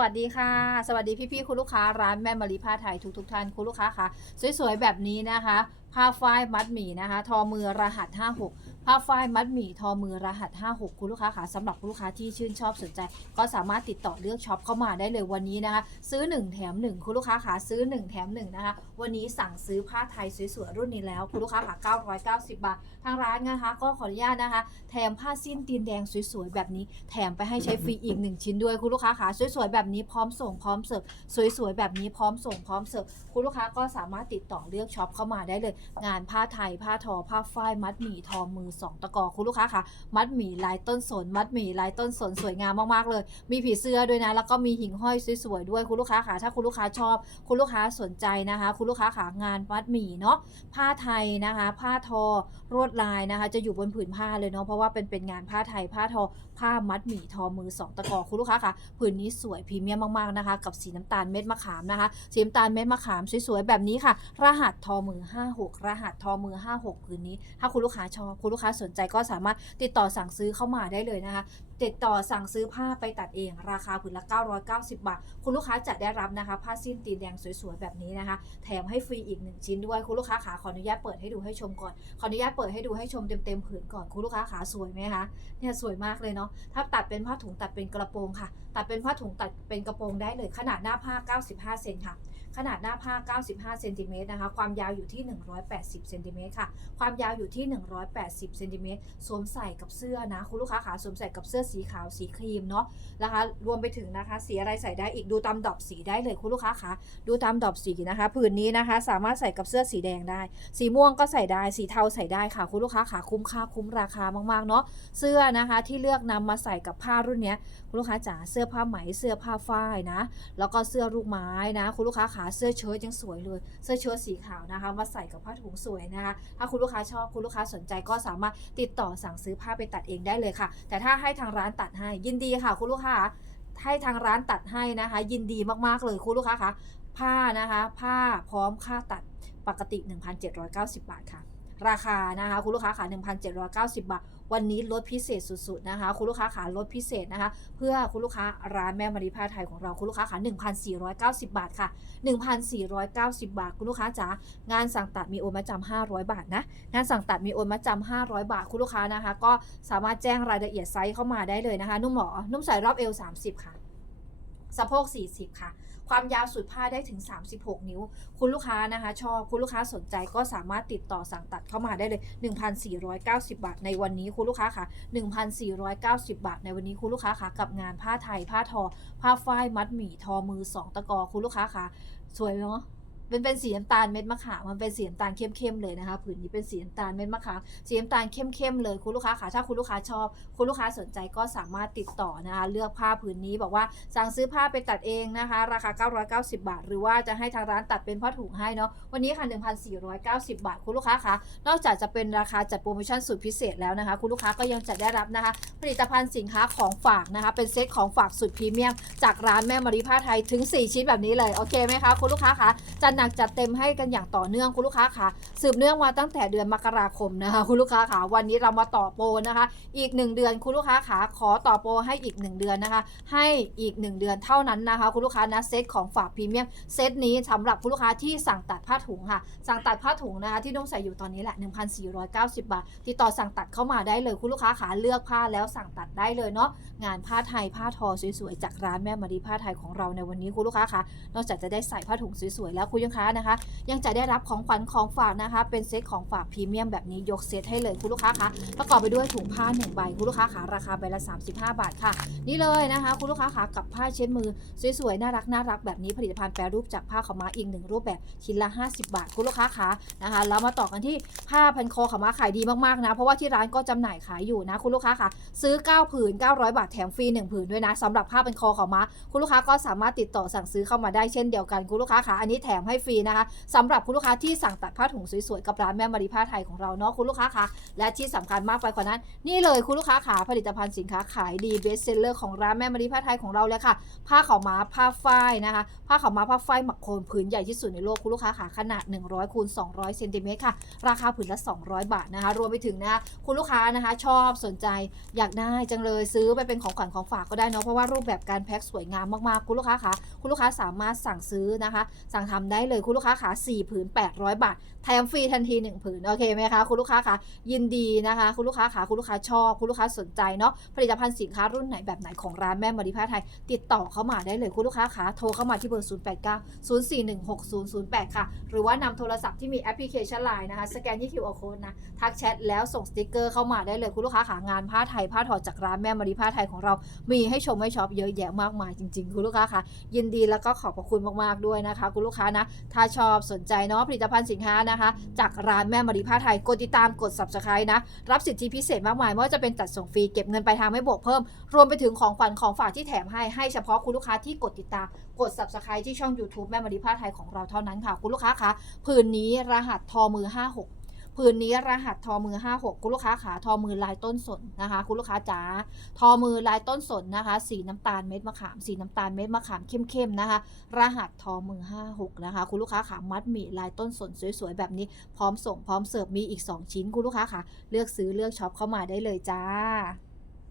วัสดีค่ะ สวัสดีพี่ๆคุณลูกค้าร้านแม่มารีผ้าไทยทุกๆท่านคุณลูกค้าค่ะ สวยๆแบบนี้นะคะ ผ้าฝ้ายมัดหมี่นะคะ ทอมือรหัส 56ผ้าฝ้ายมัดหมี่ทอมือรหัส 56 คุณลูกค้าค่ะสำหรับคุณลูกค้าที่ชื่นชอบสนใจ ก็สามารถติดต่อเลือกช็อปเข้ามาได้เลยวันนี้นะคะ ซื้อ 1 แถม 1 คุณลูกค้าค่ะซื้อ 1 แถม 1 นะคะ วันนี้สั่งซื้อผ้าไทยสวยๆรุ่นนี้แล้ว คุณลูกค้าค่ะ990 บาท ทางร้านนะคะ ก็ขออนุญาตนะคะ แถมผ้าสิ้นตีนแดงสวยๆแบบนี้ แถมไปให้ใช้ฟรีอีก 1 ชิ้นด้วยคุณลูกค้าค่ะสวยๆแบบนี้พร้อมส่งพร้อมเสิร์ฟสวยๆแบบนี้พร้อมส่งพร้อมเสิร์ฟคุณลูกค้าก็สามารถติดต่อเลือกช็อปเข้ามาได้เลยงานผ้าไทย ผ้าทอ ผ้าฝ้าย มัดหมี่ทอมือสองตะกอคุณลูกค้าค่ะ มัดหมี่ลายต้นสน มัดหมี่ลายต้นสนสวยงามมากๆเลย มีผีเสื้อด้วยนะ แล้วก็มีหิ่งห้อยสวยๆด้วยคุณลูกค้าค่ะ ถ้าคุณลูกค้าชอบ คุณลูกค้าสนใจนะคะ คุณลูกค้าขางานมัดหมี่เนาะ ผ้าไทยนะคะ ผ้าทอรวดลายนะคะ จะอยู่บนผืนผ้าเลยเนาะ เพราะว่าเป็นเป็นงานผ้าไทย ผ้าทอ ผ้ามัดหมี่ทอมือสองตะกอคุณลูกค้าค่ะ ผืนนี้สวยพรีเมียมมากๆนะคะ กับสีน้ำตาลเม็ดมะขามนะคะ สีน้ำตาลเม็ดมะขามสวยๆแบบนี้ค่ะ รหัสทอมือ 56รหัสทอมือ 56ผืนนี้ ถ้าคุณลูกค้าชอบคุณลูกค้าสนใจก็สามารถติดต่อสั่งซื้อเข้ามาได้เลยนะคะ ติดต่อสั่งซื้อผ้าไปตัดเอง ราคาผืนละ 990 บาท คุณลูกค้าจะได้รับนะคะ ผ้าสิ้นตีนแดงสวยๆแบบนี้นะคะ แถมให้ฟรีอีก 1 ชิ้นด้วย คุณลูกค้าขาขออนุญาตเปิดให้ดูให้ชมก่อน ขออนุญาตเปิดให้ดูให้ชมเต็มๆผืนก่อน คุณลูกค้าขาสวยไหมคะ เนี่ยสวยมากเลยเนาะ ถ้าตัดเป็นผ้าถุงตัดเป็นกระโปรงค่ะ ตัดเป็นผ้าถุงตัดเป็นกระโปรงได้เลย ขนาดหน้าผ้า 95 เซนค่ะ ขนาดหน้าผ้า 95 เซนติเมตรนะคะ ความยาวอยู่ที่ 180 เซนติเมตรค่ะ ความยาวอยู่ที่ 180 เซนติเมตร สวมใส่กับเสื้อนะ คุณลูกค้าขาสวมใส่กับเสื้อสีขาวสีครีมเนาะนะคะ รวมไปถึงนะคะ สีอะไรใส่ได้อีก ดูตามดอกสีได้เลยคุณลูกค้าขาดูตามดอกสีนะคะ ผืนนี้นะคะ สามารถใส่กับเสื้อสีแดงได้ สีม่วงก็ใส่ได้ สีเทาใส่ได้ค่ะ คุณลูกค้าขาคุ้มค่าคุ้มราคามากๆเนาะ เสื้อนะคะที่เลือกนำมาใส่กับผ้ารุ่นนี้คุณลูกค้าจ๋า เสื้อผ้าไหม เสื้อผ้าฝ้ายนะ แล้วก็เสื้อลูกไม้นะ คุณลูกค้าขาเสื้อเชิ้ตยังสวยเลย เสื้อเชิ้ตสีขาวนะคะ มาใส่กับผ้าถุงสวยนะคะ ถ้าคุณลูกค้าชอบคุณลูกค้าสนใจก็สามารถติดต่อสั่งซื้อผ้าไปตัดเองได้เลยค่ะ แต่ถ้าให้ทางร้านตัดให้ยินดีค่ะ คุณลูกค้าให้ทางร้านตัดให้นะคะ ยินดีมากๆเลยคุณลูกค้าคะผ้านะคะ ผ้าพร้อมค่าตัดปกติ 1,790 บาทค่ะ ราคานะคะคุณลูกค้าขา1,790 บาท วันนี้ลดพิเศษสุดๆนะคะคุณลูกค้าขาลดพิเศษนะคะ เพื่อคุณลูกค้าร้านแม่มารีผ้าไทยของเราคุณลูกค้าขา1,490 บาทค่ะ 1,490 บาท คุณลูกค้าจ๋างานสั่งตัดมีโอนมาจำ500 บาทนะงานสั่งตัดมีโอนมาจำ500 บาท คุณลูกค้านะคะ ก็สามารถแจ้งรายละเอียดไซส์เข้ามาได้เลยนะคะ นุ่มหมอนุ่มใส่รอบเอว30 ค่ะสะโพก40 ค่ะ ความยาวสุดผ้าได้ถึง 36 นิ้ว คุณลูกค้านะคะ ชอบคุณลูกค้าสนใจก็สามารถติดต่อสั่งตัดเข้ามาได้เลย 1,490 บาท ในวันนี้คุณลูกค้าค่ะ1,490 บาท ในวันนี้คุณลูกค้าค่ะกับงานผ้าไทย ผ้าทอ ผ้าฝ้ายมัดหมี่ทอมือ 2 ตะกอคุณลูกค้าค่ะสวยเนาะ เป็นเป็นสีน้ำตาลเม็ดมะขามมันเป็นสีน้ำตาลเข้มๆเลยนะคะผืนนี้เป็นสีน้ำตาลเม็ดมะขามสีน้ำตาลเข้มๆเลยคุณลูกค้าค่ะถ้าคุณลูกค้าชอบ คุณลูกค้าสนใจก็สามารถติดต่อนะคะเลือกผ้าผืนนี้บอกว่าสั่งซื้อผ้าไปตัดเองนะคะ ราคา 990 บาท หรือว่าจะให้ทางร้านตัดเป็นผ้าถุงให้เนาะวันนี้ค่ะ1,490 บาท คุณลูกค้าคะนอกจากจะเป็นราคาจัดโปรโมชั่นสุดพิเศษแล้วนะคะ คุณลูกค้าก็ยังจะได้รับนะคะ ผลิตภัณฑ์สินค้าของฝากนะคะ เป็นเซตของฝากสุดพรีเมียมจากร้านแม่มารีผ้าไทยถึง 4 ชิ้นแบบนี้เลยโอเคไหมคะคุณลูกค้าคะจัดหนักจัดเต็มให้กันอย่างต่อเนื่องคุณลูกค้าคะสืบเนื่องมาตั้งแต่เดือนมกราคมนะคะคุณลูกค้าคะวันนี้เรามาต่อโปรนะคะ อีก 1 เดือนคุณลูกค้าขาขอต่อโปรให้อีก 1 เดือนนะคะ ให้อีก 1 เดือนเท่านั้นนะคะ คุณลูกค้านะเซตของฝากพรีเมียมเซตนี้สำหรับคุณลูกค้าที่สั่งตัดผ้าถุงค่ะ สั่งตัดผ้าถุงนะคะ ที่นุ่งใส่อยู่ตอนนี้แหละ 1,490 บาทติดต่อสั่งตัดเข้ามาได้เลยคุณลูกค้าขาเลือกผ้าแล้วสั่งตัดได้เลยเนาะงานผ้าไทยผ้าทอสวยๆจากร้านแม่มารีผ้าไทยของเราในวันนี้คุณลูกค้าคะนอกจากจะได้ใส่ผ้าถุงสวยๆแล้วคุณลูกค้านะคะ ยังจะได้รับของขวัญของฝากนะคะ เป็นเซตของฝากพรีเมียมแบบนี้ยกเซตให้เลยคุณลูกค้าคะประกอบไปด้วยถุงผ้าหนึ่งใบคุณลูกค้าขาราคาใบละ 35 บาทค่ะ นี่เลยนะคะ คุณลูกค้าขากับผ้าเช็ดมือสวยๆน่ารักน่ารักแบบนี้ผลิตภัณฑ์แปรรูปจากผ้าขาวม้าอีกหนึ่งรูปแบบชิ้นละ 50 บาทคุณลูกค้าขานะคะแล้วมาต่อกันที่ผ้าพันคอขาวม้าขายดีมากๆนะ เพราะว่าที่ร้านก็จำหน่ายขายอยู่นะคุณลูกค้าค่ะซื้อ 9 ผืน 900 บาทแถมฟรี 1 ผืนด้วยนะสำหรับผ้าพันคอขาวม้าคุณลูกค้าก็สามารถติดต่อสั่งซื้อเข้ามาได้เช่นเดียวกันคุณลูกค้าขาอันนี้แถมให้ให้ฟรีนะคะสำหรับคุณลูกค้าที่สั่งตัดผ้าถุงสวยๆกับร้านแม่มารีผ้าไทยของเราเนาะคุณลูกค้าคะและที่สำคัญมากไปกว่านั้น นี่เลยคุณลูกค้าขาผลิตภัณฑ์สินค้าขายดีเบสเซลเลอร์ของร้านแม่มารีผ้าไทยของเราเลยค่ะ ผ้าขาวม้าผ้าฝ้ายนะคะ ผ้าขาวม้าผ้าฝ้ายหมักโคนผืนใหญ่ที่สุดในโลกคุณลูกค้าขาขนาด 100คูณ200เซนติเมตรค่ะ ราคาผืนละ 200 บาทนะคะ รวมไปถึงนะคะคุณลูกค้านะคะ ชอบสนใจอยากได้จังเลยซื้อไปเป็นของขวัญของฝากก็ได้เนาะเพราะว่ารูปแบบการแพ็คสวยงามมากๆคุณลูกค้าคะคุณลูกค้าสามารถสั่งซื้อนะคะ สั่งทำได้เลยคุณลูกค้าขา4ผืน 800 บาท แถมฟรีทันที 1 ผืน โอเคไหมคะ คุณลูกค้าคะยินดีนะคะ คุณลูกค้าขาคุณลูกค้าชอบ คุณลูกค้าสนใจเนาะ ผลิตภัณฑ์สินค้ารุ่นไหนแบบไหนของร้านแม่มาริพาไทย ติดต่อเข้ามาได้เลยคุณลูกค้าขาโทรเข้ามาที่เบอร์ 089 041 6008 ค่ะ หรือว่านำโทรศัพท์ที่มีแอปพลิเคชันไลน์นะคะ สแกนที่ QR code นะ ทักแชทแล้วส่งสติกเกอร์เข้ามาได้เลยคุณลูกค้าขางานผ้าไทยผ้าทอจากร้านแม่มาริผ้าไทยของเรา มีให้ชมให้ช็อปเยอะแยะมากมายจริงๆ คุณลูกค้าค่ะยินดีแล้วก็ขอบพระคุณมากๆด้วยนะคะ คุณลูกค้านะถ้าชอบสนใจเนาะผลิตภัณฑ์สินค้านะคะ จากร้านแม่มาริผ้าไทยกดติดตามกด subscribe นะ รับสิทธิพิเศษมากมายไม่ว่าจะเป็นจัดส่งฟรีเก็บเงินปลายทางไม่บวกเพิ่ม รวมไปถึงของขวัญของฝากที่แถมให้ให้เฉพาะคุณลูกค้าที่กดติดตามกด subscribe ที่ช่อง YouTube แม่มาริผ้าไทยของเราเท่านั้นค่ะ คุณลูกค้าคะผืนนี้รหัสทอมือ 56 ผืนนี้รหัสทอมือ 56 คุณลูกค้าขาทอมือลายต้นสนนะคะ คุณลูกค้าจ๋าทอมือลายต้นสนนะคะ สีน้ำตาลเม็ดมะขาม สีน้ำตาลเม็ดมะขามเข้มๆนะคะ รหัสทอมือ 56 นะคะ คุณลูกค้าขามัดหมี่ลายต้นสนสวยๆแบบนี้พร้อมส่งพร้อมเสิร์ฟมีอีก 2 ชิ้น คุณลูกค้าขาเลือกซื้อเลือกช็อปเข้ามาได้เลยจ้า